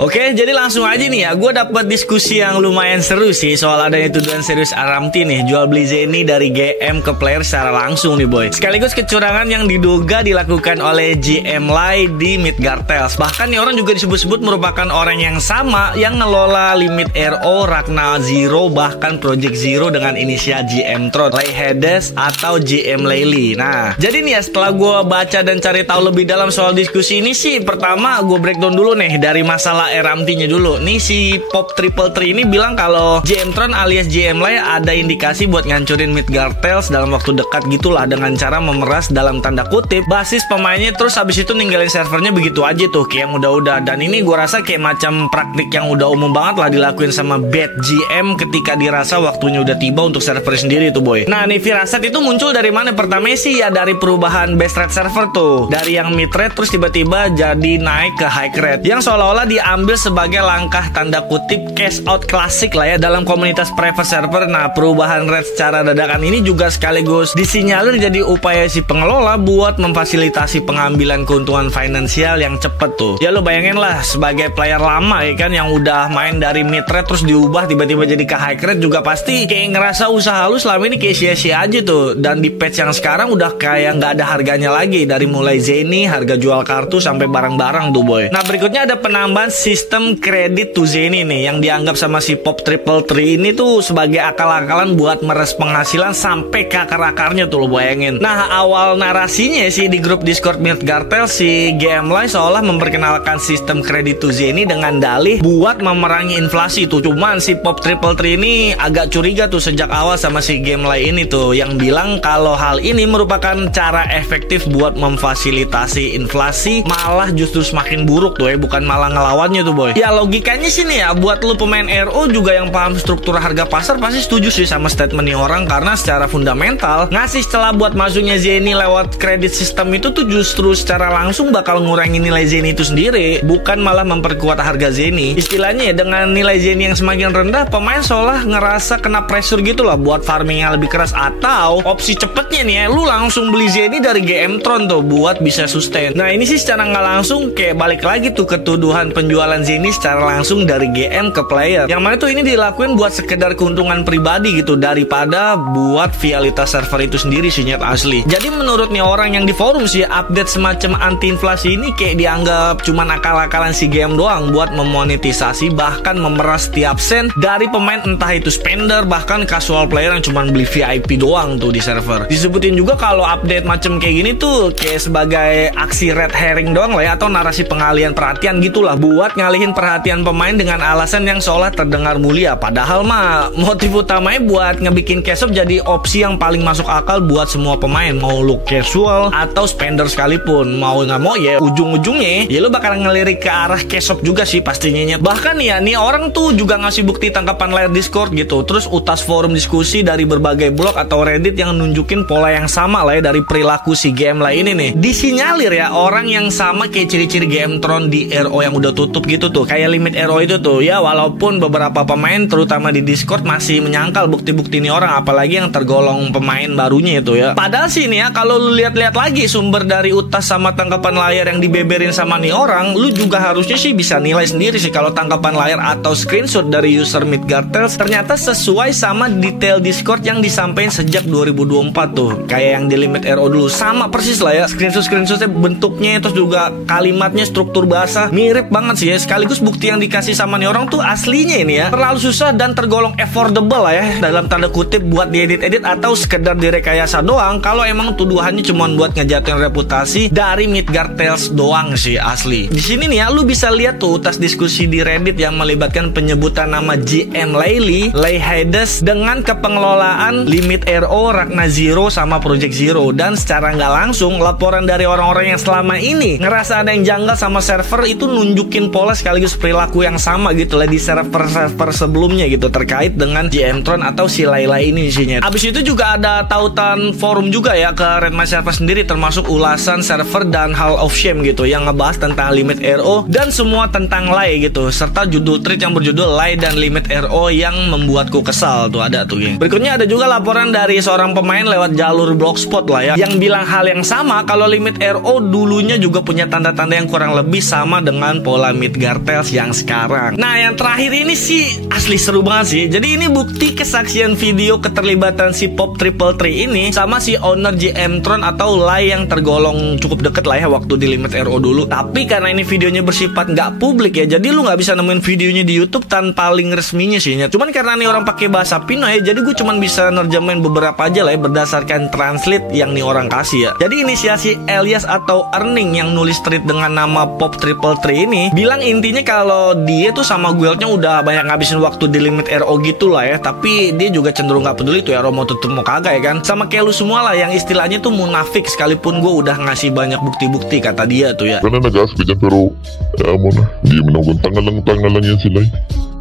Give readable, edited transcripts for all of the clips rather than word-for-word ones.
Oke, jadi langsung aja nih ya, gue dapat diskusi yang lumayan seru sih soal adanya tuduhan serius Aramti nih jual beli Zeni dari GM ke player secara langsung nih boy. Sekaligus kecurangan yang diduga dilakukan oleh GM Lai di Midgard Tales. Bahkan nih orang juga disebut-sebut merupakan orang yang sama yang ngelola Limit RO, Ragna Zero, bahkan Project Zero dengan inisial GM Tron, Lay Hades atau GM Layli. Nah, jadi nih ya setelah gue baca dan cari tahu lebih dalam soal diskusi ini sih, pertama gue breakdown dulu nih dari masalah Aramti-nya dulu. Nih si Pop Triple Tree ini bilang kalau GM Tron alias GM Lai ada indikasi buat ngancurin Midgard Tales dalam waktu dekat gitulah dengan cara memeras dalam tanda kutip basis pemainnya, terus habis itu ninggalin servernya begitu aja tuh kayak yang udah-udah. Dan ini gue rasa kayak macam praktik yang udah umum banget lah dilakuin sama bad GM ketika dirasa waktunya udah tiba untuk server sendiri tuh boy. Nah nih firasat itu muncul dari mana? Pertama sih ya dari perubahan base rate server tuh, dari yang mid rate terus tiba-tiba jadi naik ke high rate yang seolah-olah diambil sebagai langkah tanda kutip cash out klasik lah ya dalam komunitas private server. Nah perubahan rate secara dadakan ini juga sekaligus disinyalir jadi upaya si pengelola buat memfasilitasi pengambilan keuntungan finansial yang cepet tuh. Ya lo bayangin lah sebagai player lama ya kan yang udah main dari mid rate terus diubah tiba-tiba jadi ke high rate juga pasti kayak ngerasa usaha lu selama ini kayak sia-sia aja tuh. Dan di patch yang sekarang udah kayak nggak ada harganya lagi, dari mulai Zeni, harga jual kartu sampai barang-barang tuh boy. Nah berikutnya ada penambahan sistem kredit to Zeni nih yang dianggap sama si Pop Triple Tree ini tuh sebagai akal-akalan buat meres penghasilan sampai ke akar-akarnya tuh lo bayangin. Nah awal narasinya sih di grup Discord Midgard Tales si GM Lai seolah memperkenalkan sistem kredit to Zeni dengan dalih buat memerangi inflasi tuh. Cuman si Pop Triple Tree ini agak curiga tuh sejak awal sama si GM Lai ini tuh yang bilang kalau hal ini merupakan cara efektif buat memfasilitasi inflasi, malah justru semakin buruk tuh ya, bukan malah ngelawannya tuh boy. Ya logikanya sih nih ya, buat lu pemain RO juga yang paham struktur harga pasar pasti setuju sih sama statement nih orang, karena secara fundamental ngasih celah buat masuknya Zeni lewat kredit sistem itu tuh justru secara langsung bakal ngurangin nilai Zeni itu sendiri, bukan malah memperkuat harga Zeni. Istilahnya ya, dengan nilai Zeni yang semakin rendah, pemain seolah ngerasa kena pressure gitu lah buat farming yang lebih keras, atau opsi cepetnya nih ya, lu langsung beli Zeni dari GM Tron tuh buat bisa sustain. Nah ini sih secara nggak langsung kayak balik lagi tuh ketuduhan penjualan Zeni secara langsung dari GM ke player, yang mana tuh ini dilakuin buat sekedar keuntungan pribadi gitu daripada buat vialitas server itu sendiri sih nyet asli. Jadi menurut nih orang yang di forum sih, update semacam anti inflasi ini kayak dianggap cuman akal-akalan si GM doang buat memonetisasi bahkan memeras setiap sen dari pemain, entah itu spender bahkan casual player yang cuman beli VIP doang tuh di server. Disebutin juga kalau update macam kayak gini tuh kayak sebagai aksi red herring doang lah ya, atau narasi pengalihan perhatian gitulah buat ngalihin perhatian pemain dengan alasan yang seolah terdengar mulia, padahal mah motif utamanya buat ngebikin cash up jadi opsi yang paling masuk akal buat semua pemain, mau lu casual atau spender sekalipun. Mau nggak mau ya ujung-ujungnya ya lu bakal ngelirik ke arah cash up juga sih pastinya. Bahkan ya nih orang tuh juga ngasih bukti tangkapan layar Discord gitu, terus utas forum diskusi dari berbagai blog atau Reddit yang nunjukin pola yang sama lah ya dari perilaku si GM Lai ini nih. Disinyalir ya orang yang sama kayak ciri-ciri GM Tron di RO yang udah tutup gitu tuh, kayak limit RO itu tuh ya, walaupun beberapa pemain terutama di Discord masih menyangkal bukti-bukti ini orang, apalagi yang tergolong pemain barunya itu ya. Padahal sih nih ya, kalau lu lihat-lihat lagi sumber dari utas sama tangkapan layar yang dibeberin sama nih orang, lu juga harusnya sih bisa nilai sendiri sih kalau tangkapan layar atau screenshot dari user Midgard Tales ternyata sesuai sama detail Discord yang disampaikan sejak 2024 tuh, kayak yang di limit RO dulu sama persis lah ya, screenshotnya bentuknya terus juga kalimatnya, struktur bahasa mirip banget sih ya. Sekaligus bukti yang dikasih sama nih orang tuh aslinya ini ya terlalu susah dan tergolong affordable lah ya dalam tanda kutip buat diedit-edit atau sekedar direkayasa doang, kalau emang tuduhannya cuma buat ngejatuhin reputasi dari Midgard Tales doang sih asli. Di sini nih ya lu bisa lihat tuh utas diskusi di Reddit yang melibatkan penyebutan nama GM Layli, Lay Hades dengan kepengelolaan Limit RO, Ragna Zero sama Project Zero, dan secara nggak langsung laporan dari orang-orang yang selama ini ngerasa ada yang janggal sama server itu nunjukin pola sekaligus perilaku yang sama gitu lah di server-server sebelumnya gitu terkait dengan GM Tron atau si Layla ini isinya. Abis itu juga ada tautan forum juga ya ke Redmi server sendiri, termasuk ulasan server dan Hall of Shame gitu yang ngebahas tentang Limit RO dan semua tentang Lay gitu, serta judul tweet yang berjudul Lay dan Limit RO yang membuatku kesal tuh ada tuh geng. Berikutnya ada juga laporan dari seorang pemain lewat jalur blogspot lah ya yang bilang hal yang sama, kalau Limit RO dulunya juga punya tanda-tanda yang kurang lebih sama dengan pola mid limit Gartels yang sekarang. Nah, yang terakhir ini sih asli seru banget sih. Jadi ini bukti kesaksian video keterlibatan si Pop Triple Tree ini sama si owner GM Tron atau Lai yang tergolong cukup deket lah ya waktu di Limit RO dulu. Tapi karena ini videonya bersifat nggak publik ya, jadi lu nggak bisa nemuin videonya di YouTube tanpa link resminya sih. Cuman karena nih orang pakai bahasa Pinoy ya, jadi gue cuman bisa nerjemahin beberapa aja lah ya berdasarkan translate yang nih orang kasih ya. Jadi inisiasi Elias atau Erning yang nulis tweet dengan nama Pop Triple Tree ini bilang intinya kalau dia tuh sama guildnya udah banyak ngabisin waktu di Limit RO gitu lah ya. Tapi dia juga cenderung nggak peduli tuh ya mau tutup mau kagak ya kan. Sama kayak lu semua lah yang istilahnya tuh munafik sekalipun gue udah ngasih banyak bukti-bukti kata dia tuh ya. Karena nagas ka dyan pero mo na, di menunggu tangalang yan sila.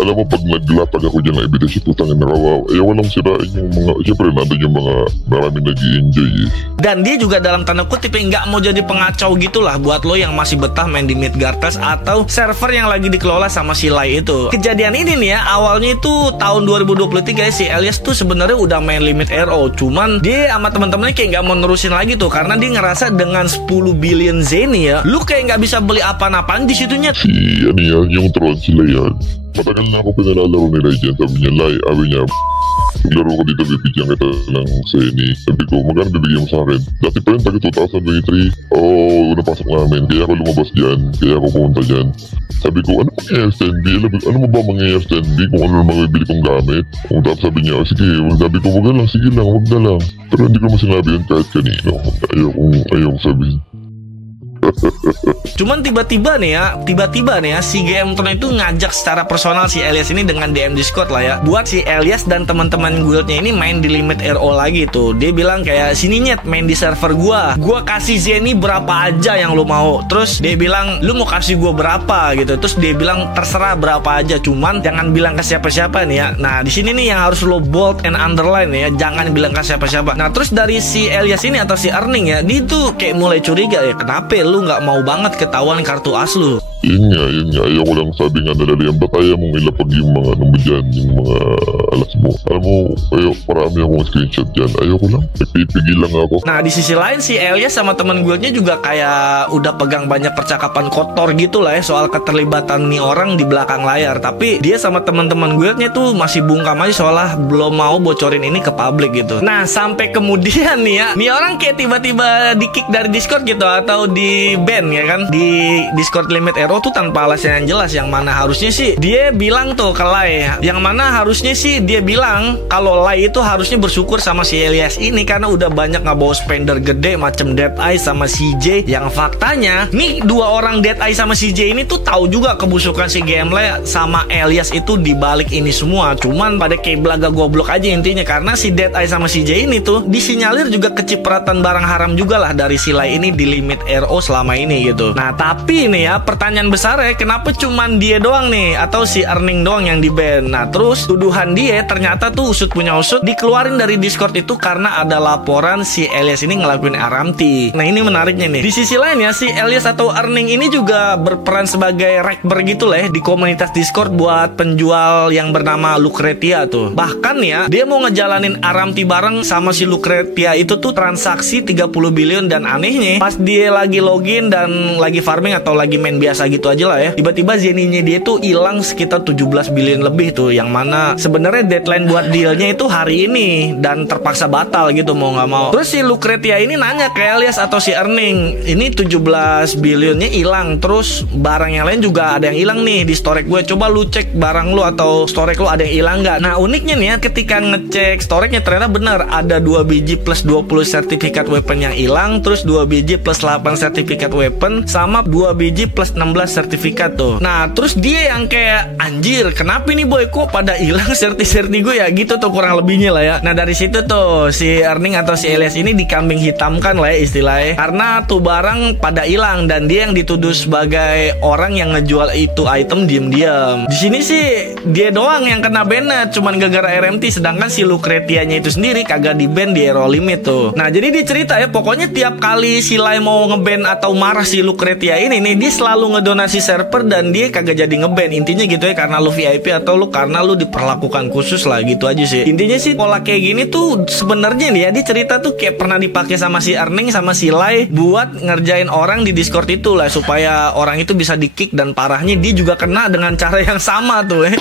Alam mo, pag naglatag ako dyan ng ebidensya, putang ina kawawa. Ayaw lang sirain yung mga, siyempre nandun yung mga maraming nag-i-enjoy eh. Dan dia juga dalam tanda kutip nggak mau jadi pengacau gitulah buat lo yang masih betah main di Mid Gartels atau server yang lagi dikelola sama si Lai itu. Kejadian ini nih ya, awalnya itu tahun 2023 si Elias tuh sebenarnya udah main Limit RO, cuman dia sama teman-temannya kayak nggak mau nerusin lagi tuh karena dia ngerasa dengan 10 billion Zeni ya, lu kayak nggak bisa beli apa-apaan di situnya. Si ano yan, yung Tron sila yan. Matagal na ako pinalalaro nila dyan. Sabi niya, Lai, sabi niya, laro ko dito, bibigyan kita ng Zeni. Sabi ko, magkano bibigyan mo sa akin? Dati pa yun, taga 2023. Napasok namin, kaya ako lumabas dyan, kaya ako pumunta dyan. Sabi ko, ano mangyayari sa NB? Ano mo ba mangyayari sa NB kung ano naman bibili kong gamit? Kung tapos sabi niya, sige, sabi ko, wag na lang, sige lang, wag na lang. Pero hindi ko masinabi yun kahit kanino. Ayaw sabihin. Cuman tiba-tiba nih ya si GM Tron itu ngajak secara personal si Elias ini dengan DM Discord lah ya, buat si Elias dan teman-teman guildnya ini main di Limit RO lagi tuh. Dia bilang kayak, sini nyet, main di server gua kasih Zeni berapa aja yang lu mau. Terus dia bilang, lu mau kasih gua berapa gitu. Terus dia bilang terserah berapa aja, cuman jangan bilang ke siapa-siapa nih ya. Nah di sini nih yang harus lo bold and underline ya, jangan bilang ke siapa-siapa. Nah terus dari si Elias ini atau si Erning ya, dia tuh kayak mulai curiga ya, kenapa lu nggak mau banget ketahuan kartu as lu? Yun nga, ayaw ko lang sabi nga nila yan, ba't ayaw mong ilapag yung mga ano mo dyan, yung mga alas mo. Alam mo, ayaw, parami akong screenshot dyan, ayaw ko lang, nagpipigil lang ako. Nah di sisi lain si Elias sama teman guildnya juga kayak udah pegang banyak percakapan kotor gitu lah ya soal keterlibatan nih orang di belakang layar. Tapi dia sama teman-teman guildnya tuh masih bungkam aja soalnya belum mau bocorin ini ke publik gitu. Nah sampai kemudian nih ya, nih orang kayak tiba-tiba di kick dari Discord gitu atau di ban ya kan, di Discord Limit RO tuh tanpa alasan yang jelas, yang mana harusnya sih dia bilang tuh ke Lai, yang mana harusnya sih dia bilang kalau Lai itu harusnya bersyukur sama si Elias ini karena udah banyak ngabawa spender gede macam Dead Eye sama CJ, yang faktanya nih dua orang Dead Eye sama CJ ini tuh tahu juga kebusukan si Gamely sama Elias itu dibalik ini semua, cuman pada kayak belaga goblok aja intinya karena si Dead Eye sama CJ ini tuh disinyalir juga kecipratan barang haram juga lah dari si Lai ini di Limit RO selama ini gitu. Nah tapi ini ya pertanyaan besar ya, kenapa cuman dia doang nih atau si Erning doang yang di ban? Nah terus tuduhan dia ternyata tuh usut punya usut dikeluarin dari Discord itu karena ada laporan si Elias ini ngelakuin RMT. Nah ini menariknya nih, di sisi lain ya si Elias atau Erning ini juga berperan sebagai rekber gitu lah ya di komunitas Discord buat penjual yang bernama Lucretia tuh. Bahkan ya dia mau ngejalanin RMT bareng sama si Lucretia itu tuh transaksi 30 billion, dan anehnya pas dia lagi login dan lagi farming atau lagi main biasa gitu aja lah ya, tiba-tiba Zeninya dia tuh hilang sekitar 17 billion lebih tuh, yang mana sebenarnya deadline buat dealnya itu hari ini dan terpaksa batal gitu mau nggak mau. Terus si Lucretia ini nanya ke Elias atau si Erning, ini 17 billionnya hilang, terus barang yang lain juga ada yang hilang nih di storage gue, coba lu cek barang lu atau storage lu ada yang hilang nggak? Nah uniknya nih ya, ketika ngecek storage-nya ternyata benar ada 2 biji plus 20 sertifikat weapon yang hilang, terus 2 biji plus 8 sertifikat weapon sama 2 biji plus 16 sertifikat tuh. Nah terus dia yang kayak, anjir kenapa ini boy kok pada hilang serti-serti gue ya gitu tuh kurang lebihnya lah ya. Nah dari situ tuh si Erning atau si Elias ini dikambing hitamkan lah ya istilahnya, karena tuh barang pada hilang dan dia yang dituduh sebagai orang yang ngejual itu item diam-diam. Di sini sih dia doang yang kena ban cuman gara-gara RMT, sedangkan si Lucretianya itu sendiri kagak di ban di Hero Limit tuh. Nah jadi dia cerita ya, pokoknya tiap kali si Lai mau ngeban atau marah si Lucretia ini nih, dia selalu donasi server dan dia kagak jadi ngeban. Intinya gitu ya, karena lu VIP atau lu karena lu diperlakukan khusus lah, gitu aja sih. Intinya sih pola kayak gini tuh sebenarnya nih ya, dia cerita tuh kayak pernah dipakai sama si Erning sama si Lai buat ngerjain orang di Discord itu lah, supaya orang itu bisa di-kick, dan parahnya dia juga kena dengan cara yang sama tuh ya.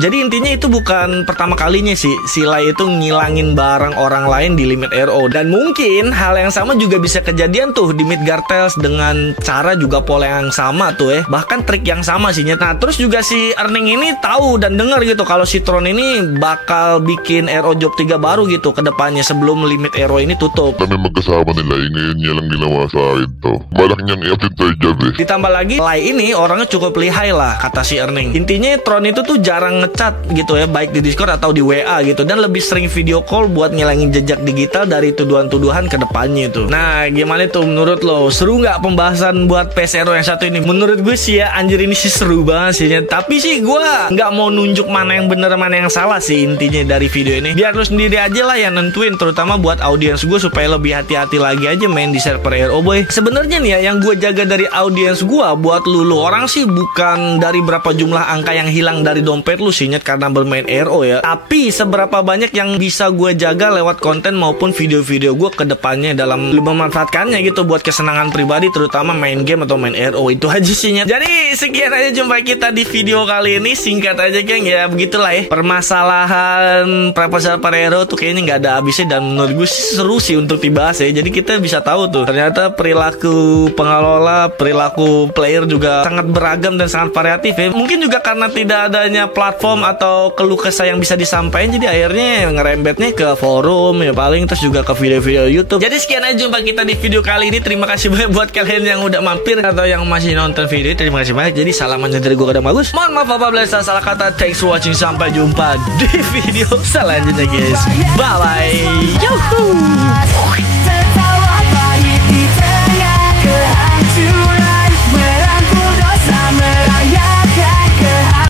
Jadi intinya itu bukan pertama kalinya sih si Lai itu ngilangin barang orang lain di limit RO. Dan mungkin hal yang sama juga bisa kejadian tuh di Midgard Tales dengan cara juga pola yang sama tuh ya. Bahkan trik yang sama sih. Nah terus juga si Erning ini tahu dan dengar gitu kalau si Tron ini bakal bikin RO job 3 baru gitu ke depannya sebelum limit RO ini tutup. Kami magkasama nila, ngayon niya lang ginawa sa akin to. Balak niyang i-update tayo job eh. Ditambah lagi Lai ini orangnya cukup lihai lah, kata si Erning. Intinya Tron itu tuh jarang chat gitu ya, baik di Discord atau di WA gitu, dan lebih sering video call buat ngilangin jejak digital dari tuduhan-tuduhan ke depannya itu. Nah gimana tuh menurut lo, seru nggak pembahasan buat PSRO yang satu ini? Menurut gue sih ya anjir ini sih seru banget sih ya. Tapi sih gue nggak mau nunjuk mana yang bener mana yang salah sih intinya dari video ini. Biar lo sendiri aja lah yang nentuin, terutama buat audiens gue supaya lebih hati-hati lagi aja main di server RO boy. Sebenarnya nih ya yang gue jaga dari audiens gue buat lu orang sih bukan dari berapa jumlah angka yang hilang dari dompet lu sih nyet karena bermain RO ya, tapi seberapa banyak yang bisa gue jaga lewat konten maupun video-video gue ke depannya dalam memanfaatkannya gitu buat kesenangan pribadi, terutama main game atau main RO. Itu aja sih nyet. Jadi sekian aja jumpa kita di video kali ini, singkat aja geng ya, begitulah ya permasalahan proposal per RO tuh kayaknya nggak ada habisnya, dan menurut gue sih seru sih untuk dibahas ya. Jadi kita bisa tahu tuh ternyata perilaku pengelola, perilaku player juga sangat beragam dan sangat variatif ya. Mungkin juga karena tidak adanya platform atau keluh kesah yang bisa disampaikan, jadi akhirnya ngerembetnya ke forum ya paling, terus juga ke video-video YouTube. Jadi sekian aja jumpa kita di video kali ini. Terima kasih banyak buat kalian yang udah mampir atau yang masih nonton video. Terima kasih banyak. Jadi salaman dari gue Kadang Bagus. Mohon maaf apabila salah kata. Thanks for watching. Sampai jumpa di video selanjutnya guys. Bye bye. Yo.